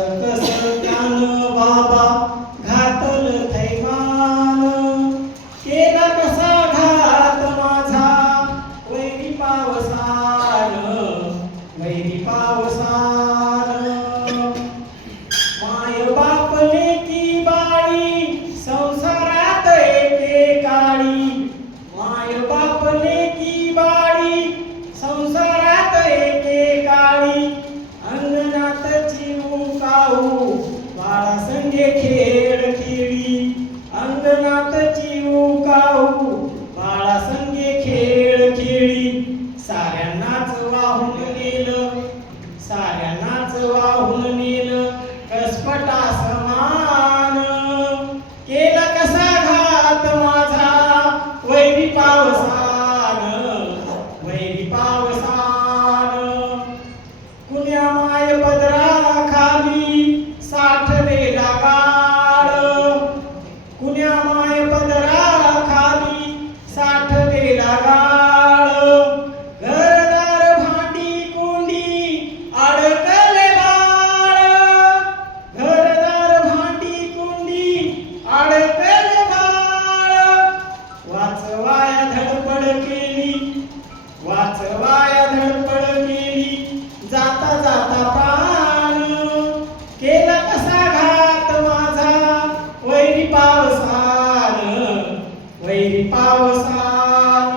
कसं त्यानं बाबा घातल थैमान, केला कसा घात माझा वैरी पावसान, वैरी पावसान. माय बाप लेकी बाळी संसारात एकेकाळी, माय बाप लेकी बाळी संसारात एकेकाळी. अंगणात चिऊ काऊ बाळा संगे खेळ खेळी, अंगणात चिऊ काऊ बाळा संगे खेळ खेळी. साऱ्यांनाच वाहून नेलं, साऱ्यांनाच वाहून नेलं कसपटा समान, केला कसा घात माझा वैरी पावसान, वैरी पावसान. कुण्या माय पदरा खाली साठलेला गाळ, कुण्या माय पदरा खाली साठलेला गाळ. घरदार भांडी कुंडी अडकले बाळ, घरदार भांडी कुंडी अडकले बाळ. वाचवाया धडपड केली, वाचवाया धडपड केली जाता जाता प्राण, केला कसा घात माझा वैरी पावसान, वैरी पावसान.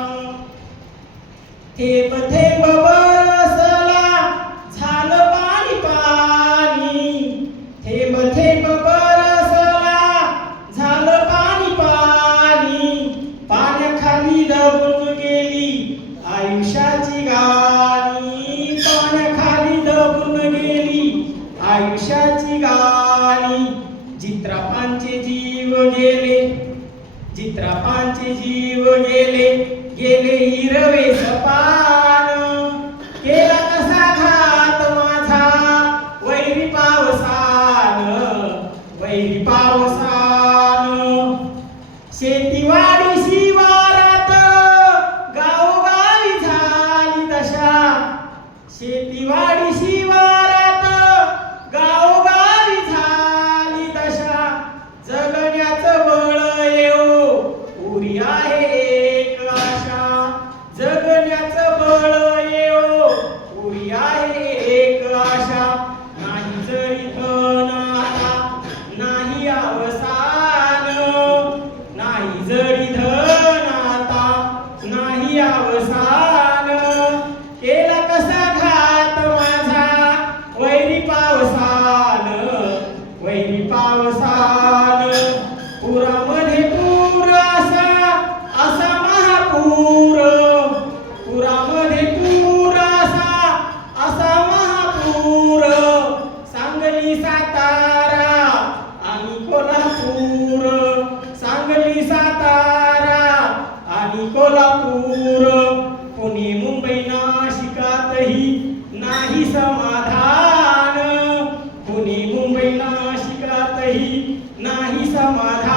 थेंब थेंब बरसला झालं पाणी पाणी, थेंब थेंब बरसला झालं पाणी पाणी. पाण्याखाली दबून गेली आयुष्याची गाणी, पाण्याखाली दबून गेली आयुष्याची गाणी. जित्रापांचे जीव गेले, जित्रापांचे जीव गेले, गेले हिरवे सपान. केला कसा घात माझा वैरी पावसान, वैरी पावसान. शेतीवाडी शिवारात गावोगावी झाली दशा, शेतीवाडी शिवारात गावोगावी झाली दशा. जगण्याचं बळ येऊ पुरी आहे एक आशा, जगण्याचं बळ येऊ पुरी आहे एक आशा. नाही जरी धन आता नाही अवसान, नाही जरी धन आता नाही अवसान. केला कसा घात माझा वैरी पावसान, वैरी पावसान. पुरामध्ये पूर असा, असा महापूर, पुरामध्ये पूर असा, असा महापूर. सांगली सातारा आणि कोल्हापूर, सांगली सातारा आणि कोल्हापूर. पुणे मुंबई नाशिकातही नाही समाधान, पुणे मुंबई नाशिकातही नाही समाधान.